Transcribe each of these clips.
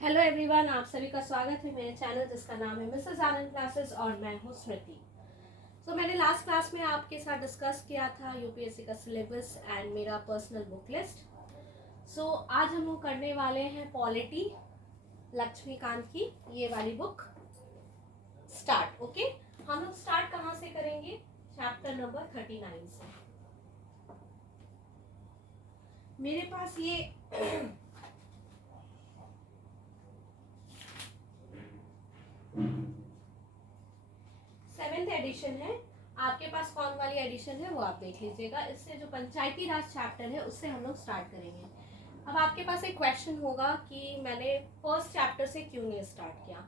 Hello everyone, आप सभी का स्वागत है मेरे चैनल जिसका नाम है मिसेस आनंद क्लासेस और मैं हूँ स्मृति। मैंने लास्ट क्लास में आपके साथ डिस्कस किया था यूपीएससी का सिलेबस एंड मेरा पर्सनल बुक लिस्ट। आज हम लोग करने वाले हैं पॉलिटी लक्ष्मीकांत की ये वाली बुक स्टार्ट। ओके, हम लोग स्टार्ट कहाँ से करेंगे? चैप्टर नंबर 39 से। मेरे पास ये 7th एडिशन है। आपके पास कौन वाली एडिशन है वो आप देख लीजिएगा। इससे जो पंचायती राज चैप्टर है उससे हम लोग स्टार्ट करेंगे। अब आपके पास एक क्वेश्चन होगा कि मैंने फर्स्ट चैप्टर से क्यों नहीं स्टार्ट किया।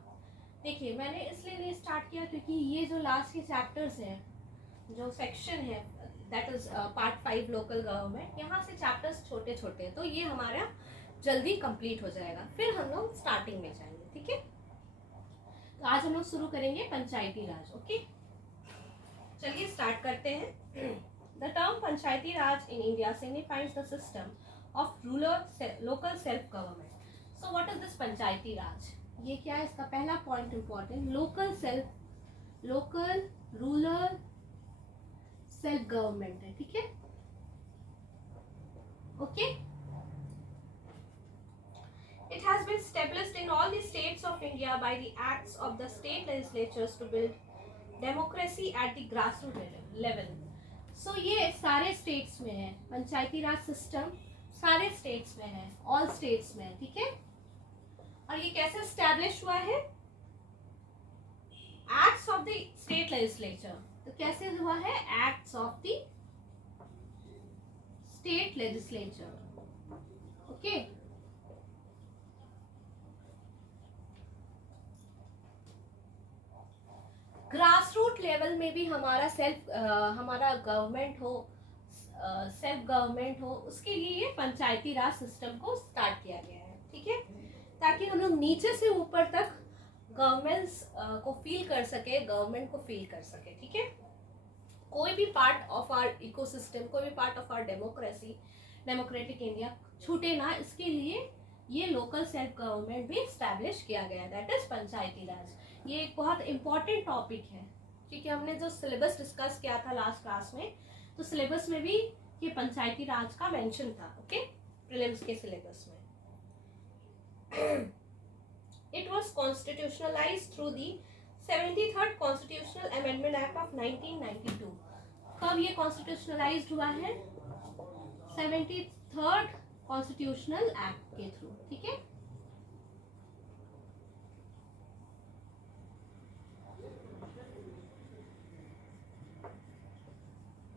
देखिए, मैंने इसलिए नहीं स्टार्ट किया क्योंकि ये जो लास्ट के चैप्टर्स हैं, जो सेक्शन है that is part 5 local government, यहाँ से चैप्टर्स छोटे छोटे हैं तो ये हमारा जल्दी कंप्लीट हो जाएगा। फिर हम लोग स्टार्टिंग में जाएंगे। ठीक है, तो आज हम लोग शुरू करेंगे पंचायती राज। ओके, चलिए स्टार्ट करते हैं। The term panchayati raj in India signifies the system of rural local self government. So what is this panchayati raj? ये क्या है? इसका पहला point important, local rural self government है। ठीक है, okay. It has been established in all the states of India by the acts of the state legislatures to build democracy at the grassroots level. So ये सारे states में है, पंचायती raj system सारे states में है, all states में है। ठीक है, और ये कैसे establish हुआ है? Acts of the state legislature। तो कैसे हुआ है? Acts of the state legislature। Okay, grass root level में भी हमारा गवर्नमेंट हो, सेल्फ गवर्नमेंट हो, उसके लिए ये पंचायती राज सिस्टम को स्टार्ट किया गया है। ठीक है, ताकि हम लोग नीचे से ऊपर तक गवर्नमेंट्स को फील कर सके, गवर्नमेंट को फील कर सके। ठीक है, कोई भी पार्ट ऑफ आवर इकोसिस्टम, कोई भी part of our democratic India छूटे ना, इसके लिए ये लोकल सेल्फ गवर्नमेंट भी स्टैब्लिश किया गया, दैट इज पंचायती राज। ये एक बहुत इंपॉर्टेंट टॉपिक है क्योंकि हमने जो सिलेबस डिस्कस किया था लास्ट क्लास में, तो सिलेबस में भी ये पंचायती राज का मेंशन था। ओके, प्रीलिम्स के सिलेबस में। It was constitutionalized through the 73rd constitutional amendment act of 1992। कब ये कॉन्स्टिट्यूशनलाइज्ड हुआ है? 73rd कॉन्स्टिट्यूशनल एक्ट के थ्रू। ठीक है,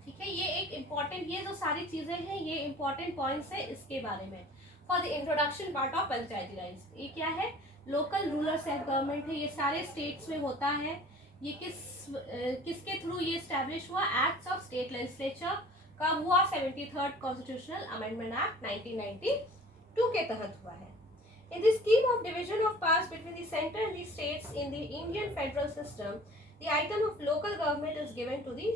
ठीक है, ये एक इम्पॉर्टेंट, ये जो सारी चीजें हैं ये इम्पॉर्टेंट पॉइंट्स है इसके बारे में। For the introduction part of panchayati raj, ये क्या है? लोकल रूरल सेल्फ गवर्नमेंट है, ये सारे स्टेट्स में होता है। ये किसके थ्रू ये स्टैब्लिश हुआ? Acts of state legislature. कब हुआ? 73rd कॉन्स्टिट्यूशनल अमेंडमेंट एक्ट 1992 के तहत हुआ है। In the scheme of division of powers between the center and the states in the Indian federal system, the item of local government is given to the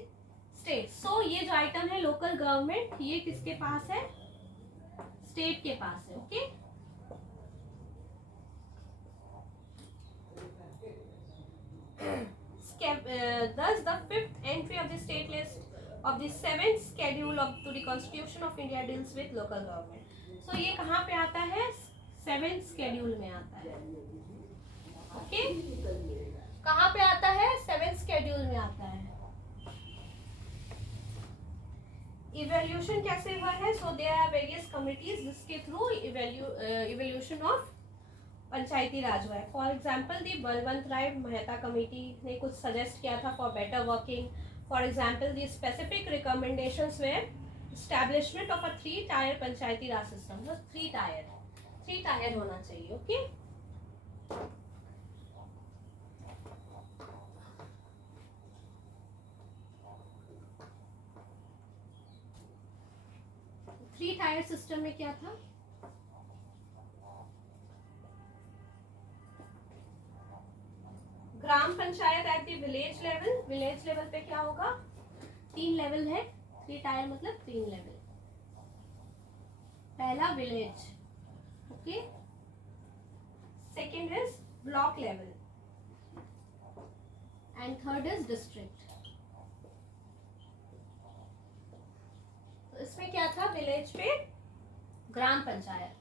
state. So ये जो item है local government, ये किसके पास है? State के पास है। Okay, thus the 5th entry of the state list of the 7th schedule of to the constitution of India deals with local government. So ये कहाँ पे आता है? 7th schedule में आता है। ओके, कहाँ पे आता है? 7th schedule में आता है। इवैल्यूएशन कैसे हुआ है? So there are various committees जिसके through evaluation of panchayati raj हुआ है। For example the Balwant Rai Mehta committee ने कुछ सजेस्ट किया था for better working. For example the specific recommendations where establishment of a three tier panchayati raj system. तो 3 टायर होना चाहिए। ओके, थ्री टायर सिस्टम में क्या था? Gram panchayat at the village level. Village level पे क्या होगा? 3 लेवल है, 3 टायर मतलब 3 लेवल। पहला village, okay, second is block level, and third is district. तो इसमें क्या था, विलेज पे ग्राम पंचायत,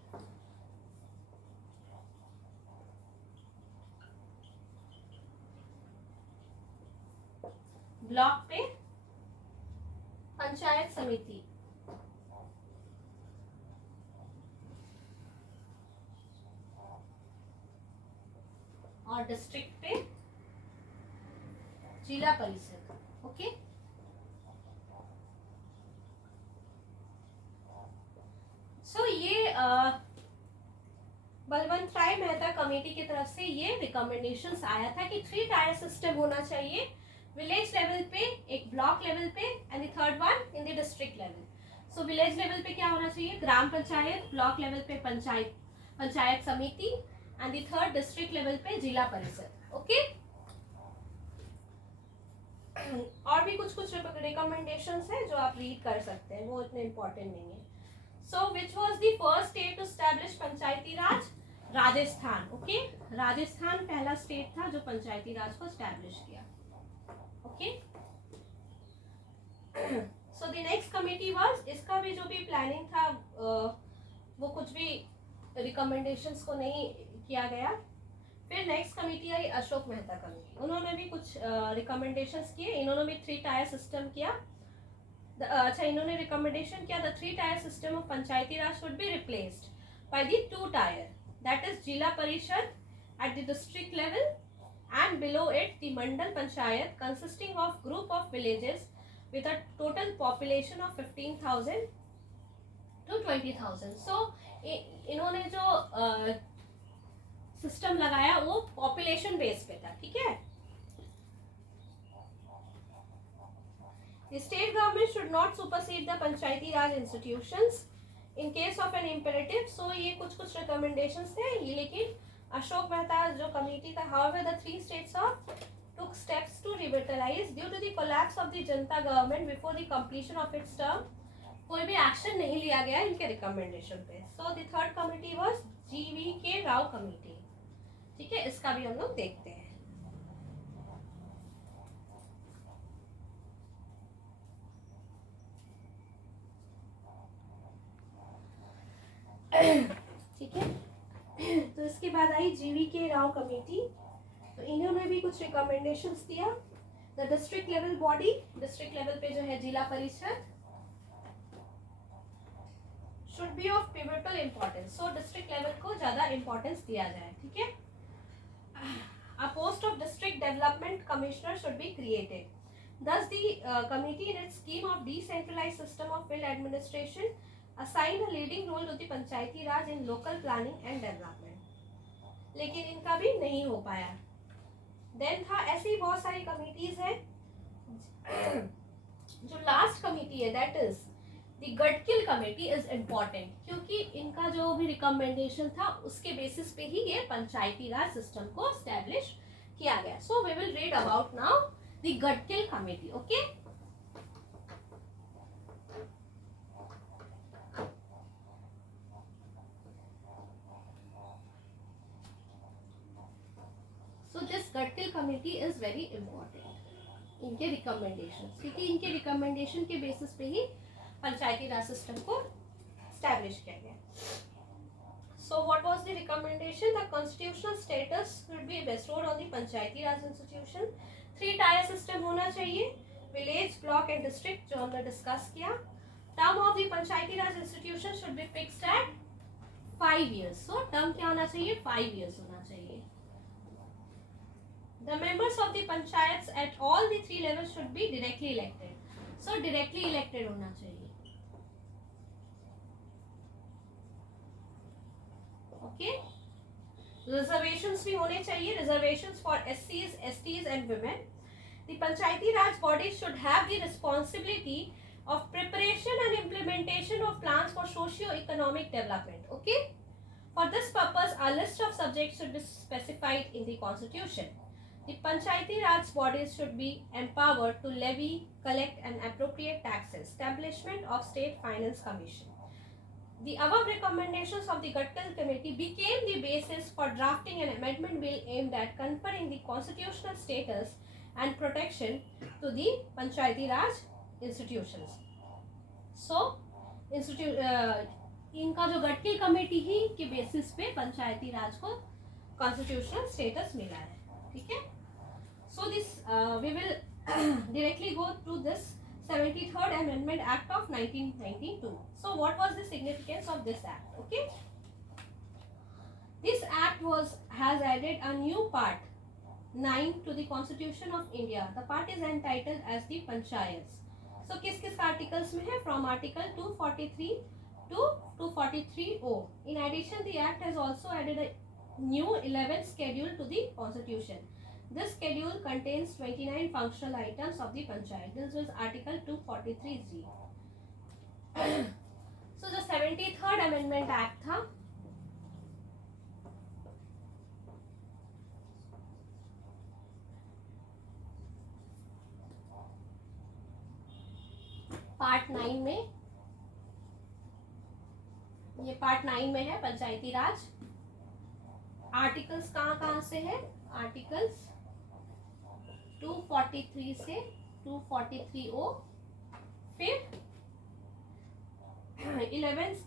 ब्लॉक पे पंचायत समिति, और डिस्ट्रिक्ट पे जिला परिषद. ओके, सो ये बलवंत राय मेहता कमेटी की तरफ से ये रिकमेंडेशंस आया था कि 3 टायर सिस्टम होना चाहिए, विलेज लेवल पे, एक ब्लॉक लेवल पे, and the third one in the district level. So village level पे क्या होना चाहिए, ग्राम पंचायत, ब्लॉक लेवल पे पंचायत समिति, and the third district level पे जिला परिषद. ओके, और भी कुछ कुछ रिकमेंडेशंस है जो आप रीड कर सकते हैं, वो इतने इंपॉर्टेंट नहीं है. So which was the first state to establish panchayati raj, Rajasthan. Okay, Rajasthan पहला स्टेट था जो पंचायती राज को एस्टैब्लिश किया. Okay, so the next committee was, इसका भी जो भी प्लानिंग था वो कुछ भी रिकमेंडेशंस को नहीं किया गया. फिर नेक्स्ट कमेटी आई अशोक मेहता कमेटी, उन्होंने भी कुछ रिकमेंडेशंस किए. इन्होंने भी 3 टायर सिस्टम किया. अच्छा, इन्होंने रिकमेंडेशन किया the 3 tier system of panchayati Raj should be replaced by the 2 tyre, that is जिला परिषद at the district level, and below it the mandal panchayat consisting of group of villages with a total population of 15,000 to 20,000. So इन्होंने जो system लगाया वो population base पे था. ठीक है, The state government should not supersede the Panchayati Raj institutions in case of an imperative. So ये कुछ recommendations थे ये, लेकिन अशोक मेहता जो कमेटी था, however the 3 states took steps to revitalize due to the collapse of the Janata government before the completion of its term. कोई भी action नहीं लिया गया इनके रिकमेंडेशन पे. So the third committee was GVK Rao committee. ठीक है, इसका भी हम लोग देखते हैं. ठीक है, तो इसके बाद आई GVK राव कमेटी. तो इन्होंने भी कुछ रिकमेंडेशंस दिया. The district level body, district level पे जो है जिला परिषद, should be of pivotal importance. So district level को ज्यादा इम्पोर्टेंस दिया जाए. ठीक है, a post of district development commissioner should be created. Thus the committee in its scheme of decentralized system of field administration assigned a leading role to the panchayati raj in local planning and development. लेकिन इनका भी नहीं हो पाया. Then था ऐसी बहुत सारी कमिटीज है. जो लास्ट कमिटी है that is the Gadgil committee is important, क्योंकि इनका जो भी रिकमेंडेशन था उसके बेसिस पे ही ये पंचायती राज सिस्टम को एस्टैब्लिश किया गया. So we will read about now the Gadgil committee. Okay, so this Gadgil committee is very important. इनके रिकमेंडेशन, क्योंकि इनके रिकमेंडेशन के बेसिस पे ही पंचायती राज सिस्टम को स्टैब्लिश किया गया. So what was the recommendation, the constitutional status should be bestowed on the panchayati Raj institution. 3 tier system होना चाहिए, विलेज, ब्लॉक एंड डिस्ट्रिक्ट, जो हमने डिस्कस किया. Term of the panchayati Raj institution should be fixed at 5 years. So term क्या होना चाहिए, 5 years होना चाहिए. The members of the panchayats at all the 3 levels should be directly elected. So directly elected होना चाहिए. Okay, reservations भी होने चाहिए. Reservations for SCs, STs and women. The Panchayati Raj bodies should have the responsibility of preparation and implementation of plans for socio-economic development. Okay, for this purpose a list of subjects should be specified in the constitution. The Panchayati Raj bodies should be empowered to levy, collect and appropriate taxes. Establishment of State Finance Commission. The above recommendations of the Gatkal Committee became the basis for drafting an amendment bill aimed at conferring the constitutional status and protection to the Panchayati Raj institutions. So, इनका जो गटकिल committee ही के basis पे पंचायती राज को constitutional status मिला है. ठीक है. So this we will directly go through this 73rd Amendment Act of 1992. So what was the significance of this act? Okay. This act has added a new part 9 to the Constitution of India. The part is entitled as the Panchayats. So किस किस articles में है? From Article 243 to 243O. In addition, the act has also added a new 11th schedule to the Constitution. This schedule contains 29 functional items of the Panchayat. This was Article 243G. So the 73rd Amendment Act था. Part 9 में, ये part 9 में है पंचायती राज. Articles कहाँ कहाँ से है? Articles 243 से 243O. फिर 11th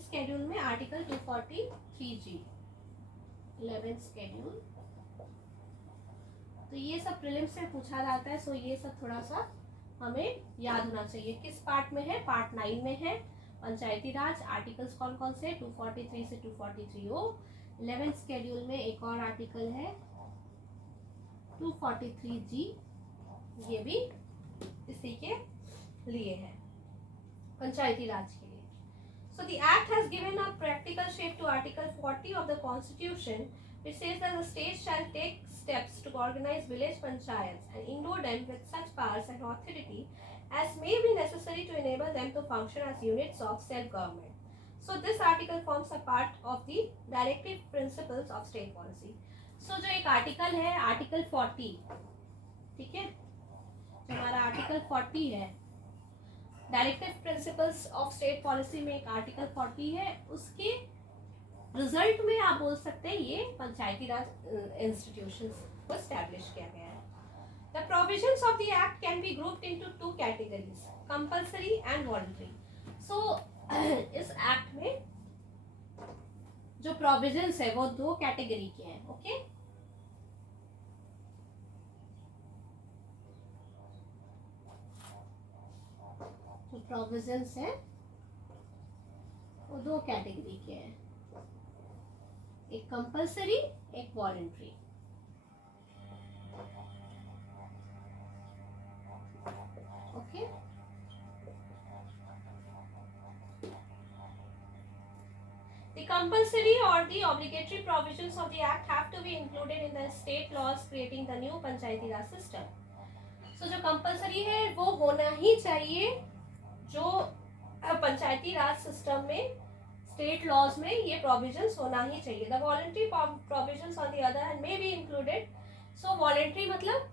स्केड्यूल में आर्टिकल 243G. 11th schedule. तो ये सब प्रीलिम्स से पूछा जाता है. सो ये सब थोड़ा सा हमें याद होना चाहिए. किस पार्ट में है? पार्ट 9 में है पंचायती राज. आर्टिकल्स कौन कौन से? 243 से 243O. 11th स्केड्यूल में एक और आर्टिकल है 243G. ये भी इसी के लिए है, पंचायती राज के लिए. So the act has given a practical shape to Article 40 of the Constitution, which says that the state shall take steps to organize village panchayats and endue them with such powers and authority as may be necessary to enable them to function as units of self-government. So this article forms a part of the directive principles of state policy. So जो एक article है, article 40, ठीक है, जो हमारा article 40 है, directive principles of state policy में एक आर्टिकल 40 है. उसके रिजल्ट में आप बोल सकते हैं ये पंचायती राज इंस्टीट्यूशंस को एस्टैब्लिश किया गया है. The provisions of the act can be grouped into 2 categories, compulsory and voluntary. So इस एक्ट में जो प्रोविजंस है वो 2 कैटेगरी के हैं. ओके. जो प्रोविजंस है वो 2 कैटेगरी के हैं, एक कंपल्सरी, एक voluntary. Okay. The compulsory or the obligatory provisions of the act have to be included in the state laws creating the new panchayati raj system. So जो कंपल्सरी है वो होना ही चाहिए जो पंचायती राज सिस्टम में स्टेट लॉज में ये प्रोविजंस होना ही चाहिए. The voluntary provisions on the other hand may be included. So voluntary मतलब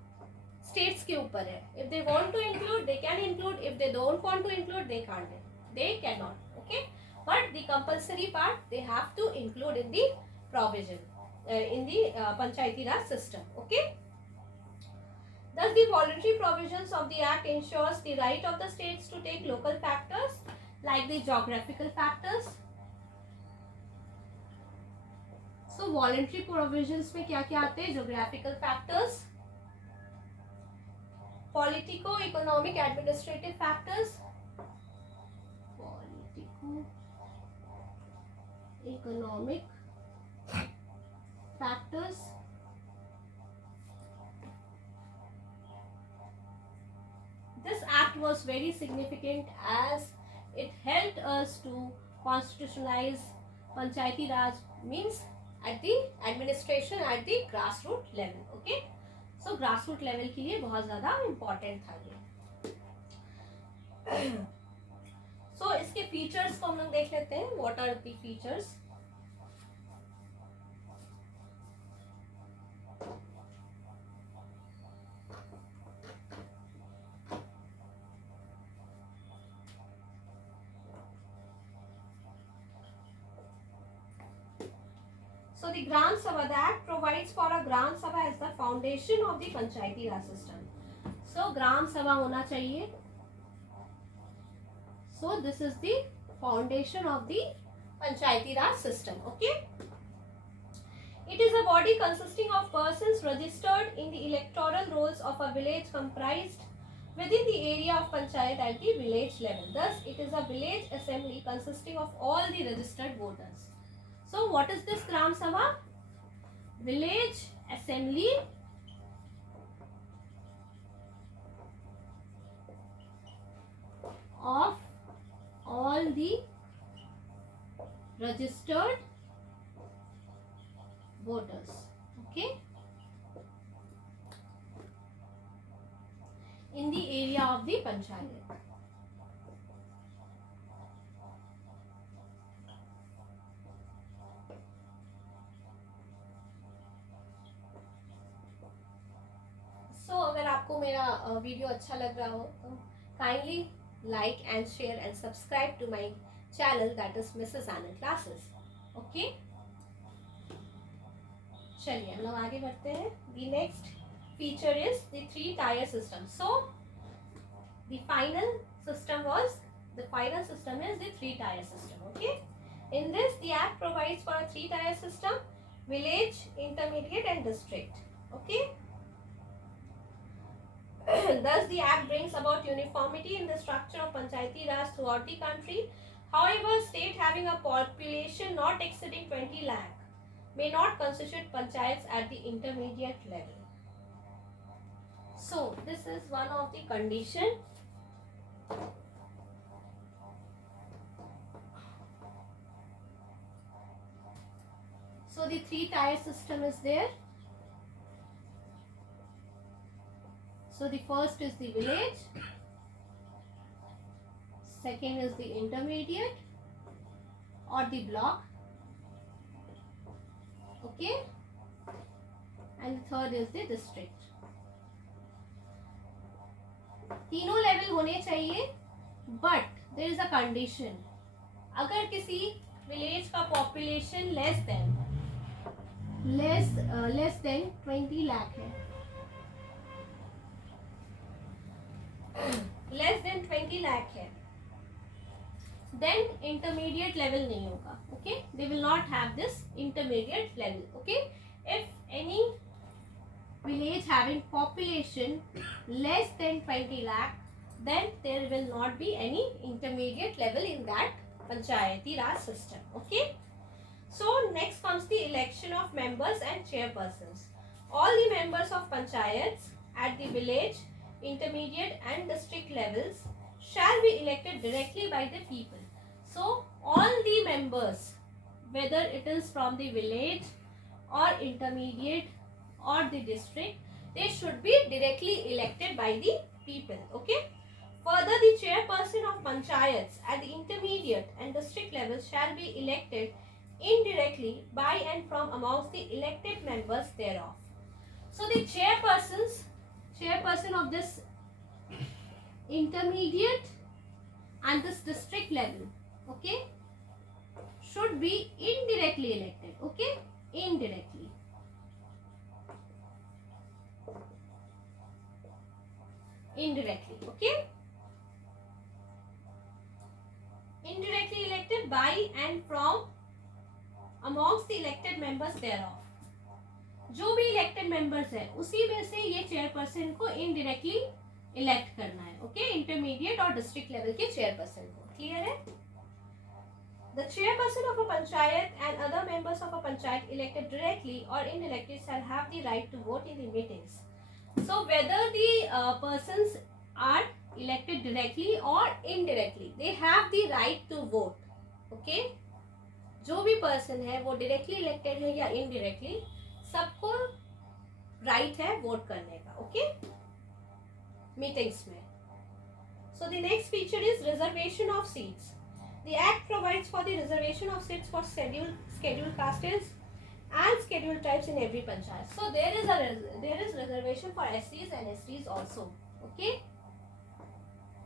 स्टेट्स के ऊपर है. If they want to include they can include, if they don't want to include they can't, they can not. Okay. But the compulsory part they have to include in the provision in the panchayati raj system. Okay. Thus, the voluntary provisions of the Act ensures the right of the states to take local factors like the geographical factors. So, voluntary provisions में क्या क्या आते हैं? Geographical factors, politico-economic administrative factors, politico-economic factors. This act was very significant as it helped us to constitutionalize Panchayati Raj, means at the administration at the grassroots level. Okay, so grassroots level के लिए बहुत ज़्यादा important था ये. So इसके features को हम लोग देख लेते हैं. What are the features? So the Gram Sabha, the Act provides for a Gram Sabha as the foundation of the Panchayati Raj system. So Gram Sabha होना चाहिए. So this is the foundation of the Panchayati Raj system. Okay. It is a body consisting of persons registered in the electoral rolls of a village comprised within the area of panchayat at the village level. Thus, it is a village assembly consisting of all the registered voters. So, what is this Gram Sabha? Village assembly of all the registered voters. Okay. In the area of the panchayat. So, अगर आपको मेरा video अच्छा लग रहा हो तो kindly like and share and subscribe to my channel, that is Mrs. Anand Classes. Okay. चलिए हम लोग आगे बढ़ते हैं. The next feature is the 3-tier system. So the final system is the 3-tier system. Okay. In this, the Act provides for a 3-tier system: village, intermediate, and district. Okay. Thus, the Act brings about uniformity in the structure of Panchayati Raj throughout the country. However, a state having a population not exceeding 20 lakh may not constitute panchayats at the intermediate level. So, this is one of the condition. So, the 3-tier system is there. So, the first is the village, second is the intermediate or the block, okay, and the third is the district. तीनों level होने चाहिए, but there is a condition. अगर किसी village का population less than 20 lakh है, less than 20 lakh है, then intermediate level नहीं होगा. Okay, they will not have this intermediate level. Okay, if any village having population less than 20 lakh, then there will not be any intermediate level in that Panchayati Raj system. Okay. So next comes the election of members and chairpersons. All the members of panchayats at the village, intermediate and district levels shall be elected directly by the people. So all the members, whether it is from the village or intermediate or the district, they should be directly elected by the people. Okay. Further, the chairperson of panchayats at the intermediate and district level shall be elected indirectly by and from amongst the elected members thereof. So the chairperson of this intermediate and this district level, okay, should be indirectly elected. Okay, indirectly. Okay, indirectly elected by and from amongst the elected members thereof. जो भी elected members है उसी में से ये chairperson को indirectly elect करना है. ओके, इंटरमीडिएट और डिस्ट्रिक्ट लेवल के चेयरपर्सन को. क्लियर है? The chairperson of a panchayat and other members of a panchayat elected directly or indirectly shall have the right to vote in the meetings. So whether the persons are elected directly or indirectly, they have the right to vote. Okay, जो भी person है वो directly elected है या indirectly, सबको right है vote करने का. ओके, मीटिंग्स में. सो the next feature is reservation of seats. The act provides for the reservation of seats for scheduled castes and scheduled tribes in every panchayat. So there is reservation for SCs and STs also. Okay,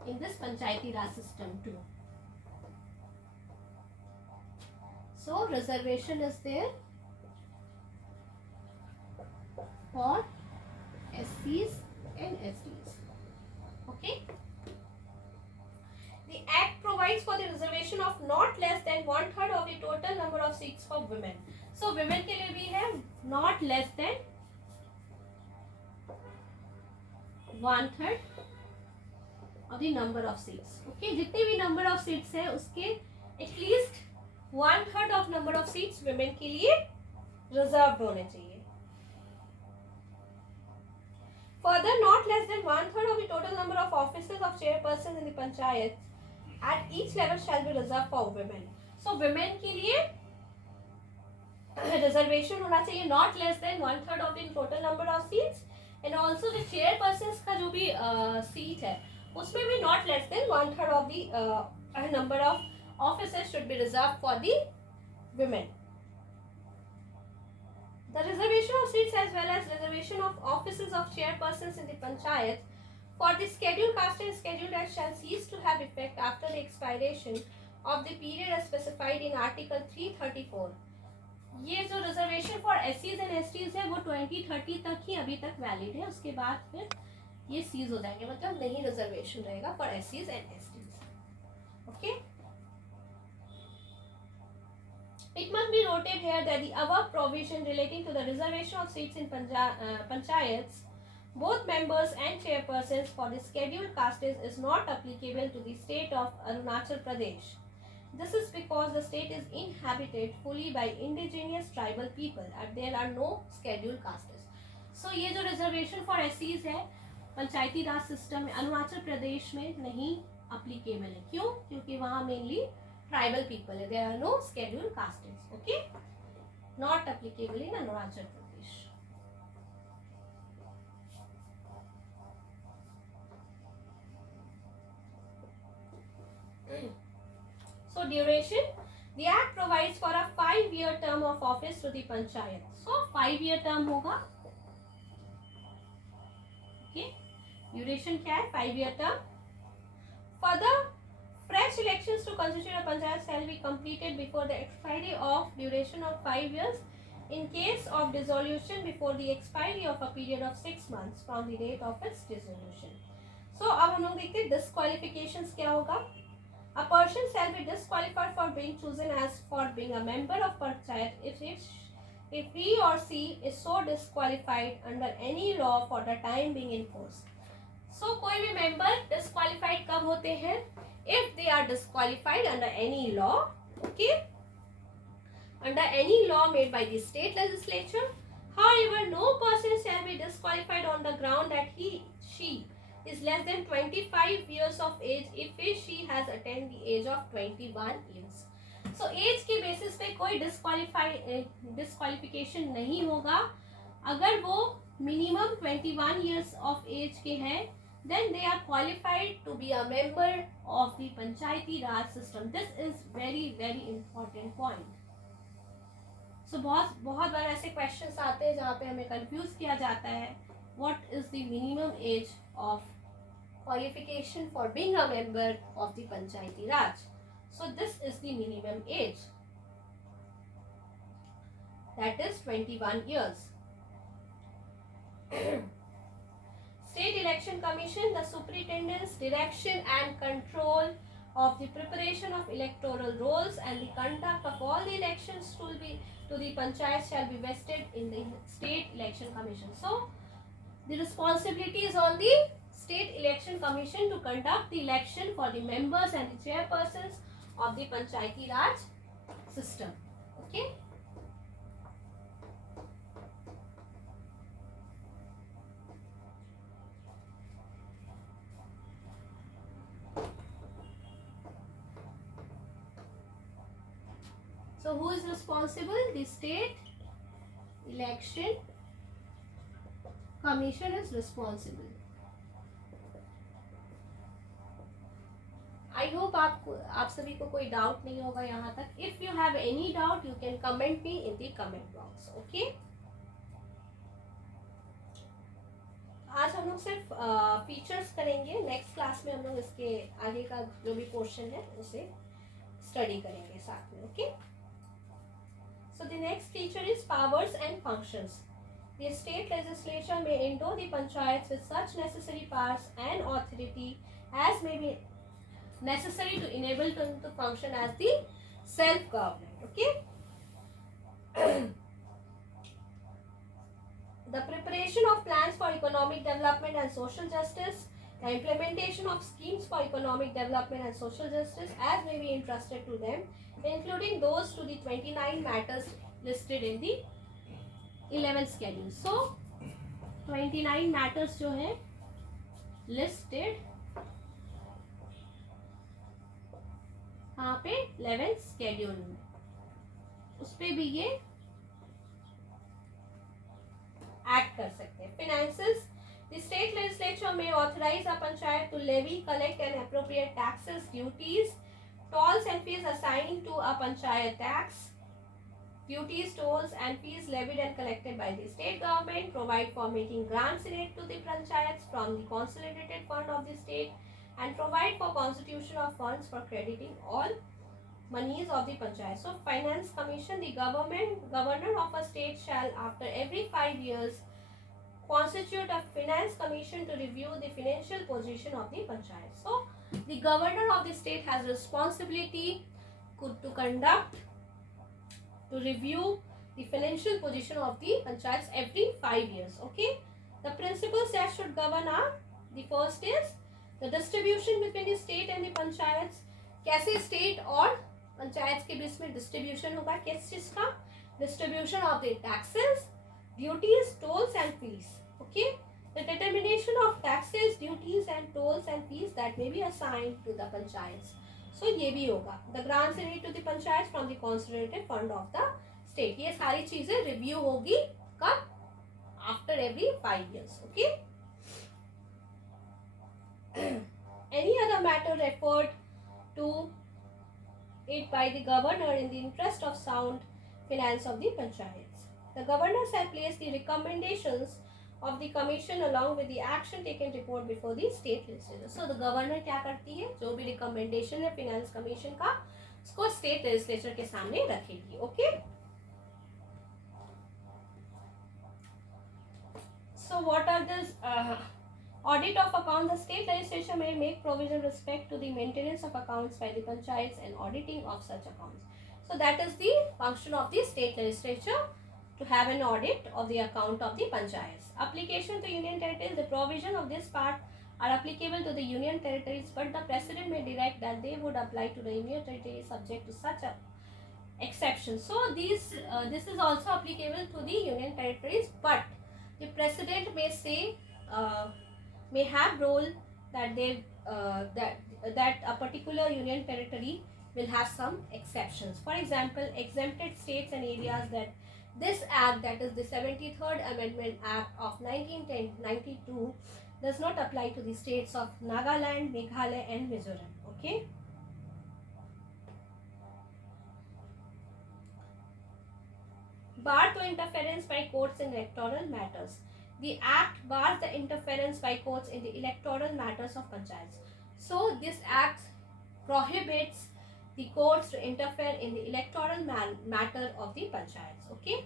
in this Panchayati Raj system too. So reservation is there for SCs and STs. Okay. The Act provides for the reservation of not less than 1/3 of the total number of seats for women. So women के लिए भी है not less than 1/3 of the number of seats. Okay, जितने भी number of seats है उसके at least 1/3 of number of seats women के लिए reserved होने चाहिए. Further, not less than 1/3 of the total number of offices of chairpersons in the panchayat at each level shall be reserved for women. So women के लिए reservation होना चाहिए not less than 1/3 of the total number of seats, and also the chairpersons का जो भी seat है उसमें भी not less than 1/3 of the number of offices should be reserved for the women. The reservation of seats as well as reservation of offices of chairpersons in the panchayat for the scheduled caste and scheduled caste shall cease to have effect after the expiration of the period as specified in Article 334. ये जो reservation for SCs and STs है वो 2030 तक ही अभी तक valid है, उसके बाद फिर ये cease हो जाएंगे, मतलब नहीं reservation रहेगा for SCs and STs. Okay. It must be noted here that the above provision relating to the reservation of seats in panchayats, both members and chairpersons for the scheduled castes, is not applicable to the state of Arunachal Pradesh. This is because the state is inhabited fully by indigenous tribal people and there are no scheduled castes. So ये जो reservation for SCs है पंचायती raj system में अरुणाचल प्रदेश में नहीं applicable है. क्यों? क्योंकि वहाँ mainly tribal people है. There are no scheduled castes. Okay, not applicable in Arunachal Pradesh. So duration, the Act provides for a 5-year term of office to the panchayat. So 5-year term होगा. Okay, duration क्या है? 5-year term. Further, fresh elections to constitute a panchayat shall be completed before the expiry of duration of 5 years in case of dissolution before the expiry of a period of 6 months from the date of its dissolution. So अब हम लोग देखते हैं disqualifications क्या होगा. A person shall be disqualified for being chosen as for being a member of panchayat if he or she is so disqualified under any law for the time being in force. So कोई भी member disqualified कब होते हैं? If they are disqualified under any law, okay, under any law made by the state legislature. However, no person shall be disqualified on the ground that she is less than 25 years of age if she has attained the age of 21 years. So age के basis पे कोई disqualification नहीं होगा. अगर वो minimum 21 years of age के हैं, then they are qualified to be a member of the Panchayati Raj system. This is very very important point. So बहुत बार ऐसे questions आते हैं जहाँ पे हमें confuse किया जाता है. What is the minimum age of qualification for being a member of the Panchayati Raj? So this is the minimum age. That is 21 years. State Election Commission, the superintendence, direction and control of the preparation of electoral rolls and the conduct of all the elections to the panchayat shall be vested in the State Election Commission. So, the responsibility is on the State Election Commission to conduct the election for the members and the chairpersons of the Panchayati Raj system. Okay. So who is responsible? The State Election Commission is responsible. I hope आप सभी को कोई doubt नहीं होगा यहाँ तक. If you have any doubt, you can comment me in the comment box. Okay? आज हम लोग सिर्फ फीचर्स करेंगे. नेक्स्ट क्लास में हम लोग इसके आगे का जो भी पोर्शन है उसे स्टडी करेंगे साथ में. Okay. So the next feature is powers and functions. The state legislature may endow the panchayats with such necessary powers and authority as may be necessary to enable them to function as the self-government. Okay. The preparation of plans for economic development and social justice, the implementation of schemes for economic development and social justice as may be entrusted to them, including those to the 29 matters listed in the 11th schedule. So 29 matters जो है listed यहाँ पे 11th schedule में, उस पे भी ये act कर सकते हैं. Finances. The state legislature may authorize a panchayat to levy, collect and appropriate taxes, duties, tolls and fees assigning to a panchayat tax, duties, tolls and fees levied and collected by the state government, provide for making grants in aid to the panchayats from the consolidated fund of the state, and provide for constitution of funds for crediting all monies of the panchayat. So finance commission, the governor of a state shall after every 5 years constitute a finance commission to review the financial position of the panchayat. So the governor of the state has responsibility to conduct, to review the financial position of the panchayats every 5 years. Okay. The principles that should govern are, the first is the distribution between the state and the panchayats. कैसे state और पंचायत के बीच में distribution होगा, किस चीज का? Distribution of the taxes, duties, tolls and fees. Okay. The determination of taxes, duties and tolls and fees that may be assigned to the panchayats. So ये भी होगा. The grants in aid to the panchayats from the consolidated fund of the state. ये सारी चीजें review होगी कब? After every 5 years. Okay. Any other matter referred to it by the governor in the interest of sound finance of the panchayats. The governor shall place the recommendations of the commission along with the action taken report before the state legislature. So the governor क्या करती है, जो भी recommendation है finance commission का, उसको state legislature के सामने रखेगी. Okay. So what are this audit of accounts? The state legislature may make provision respect to the maintenance of accounts by the panchayats and auditing of such accounts. So that is the function of the state legislature, to have an audit of the account of the panchayats. Application to union territories. The provision of this part are applicable to the union territories, but the president may direct that they would apply to the union territories subject to such a exception. So this is also applicable to the union territories, but the president may say may have role that they that a particular union territory will have some exceptions. For example, exempted states and areas that this act, that is the 73rd Amendment Act of 1992, does not apply to the states of Nagaland, Meghalaya and Mizoram. Okay. Bar to interference by courts in electoral matters. The act bars the interference by courts in the electoral matters of panchayats. So this act prohibits the courts to interfere in the electoral matter of the panchayats. Okay.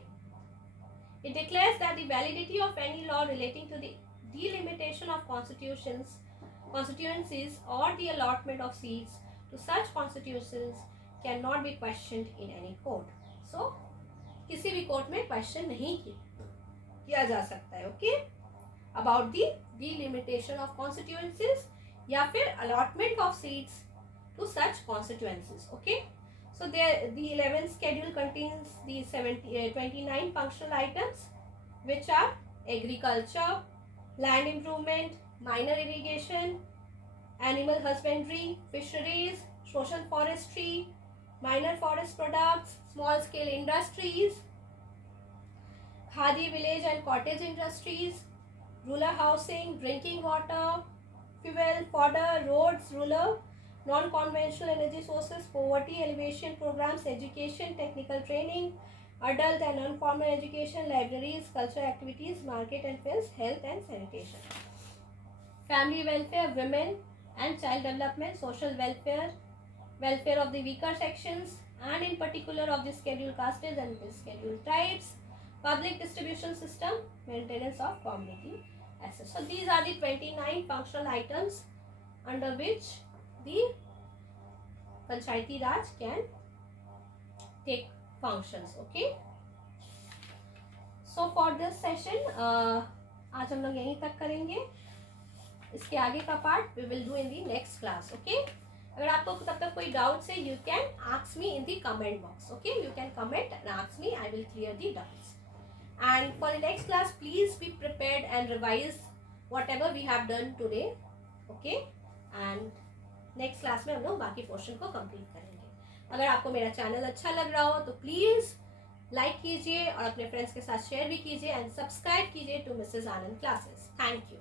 It declares that the validity of any law relating to the delimitation of constituencies or the allotment of seats to such constituencies cannot be questioned in any court. So किसी भी court में question नहीं किया जा सकता है. Okay. About the delimitation of constituencies या फिर allotment of seats to such constituencies. Okay. So the 11th schedule contains the 29 functional items, which are agriculture, land improvement, minor irrigation, animal husbandry, fisheries, social forestry, minor forest products, small scale industries, khadi village and cottage industries, rural housing, drinking water, fuel, fodder, roads, rural, non-conventional energy sources, poverty alleviation programs, education, technical training, adult and non-formal education, libraries, cultural activities, market and fairs, health and sanitation, family welfare, women and child development, social welfare, welfare of the weaker sections and in particular of the scheduled castes and the scheduled tribes, public distribution system, maintenance of community assets. So these are the 29 functional items under which the Panchayati Raj can take functions. Okay. So for this session आज हम लोग यहीं तक करेंगे. इसके आगे का part we will do in the next class. Okay. अगर आपको तब तक कोई डाउट्स है, you can ask me in the comment box. Okay, you can comment and ask me, I will clear the doubts. And for the next class, please be prepared and revise whatever we have done today. Okay, and next class में हम लोग बाकी portion को complete करेंगे. अगर आपको मेरा channel अच्छा लग रहा हो तो प्लीज़ लाइक कीजिए और अपने फ्रेंड्स के साथ शेयर भी कीजिए एंड सब्सक्राइब कीजिए to Mrs Anand classes. Thank you.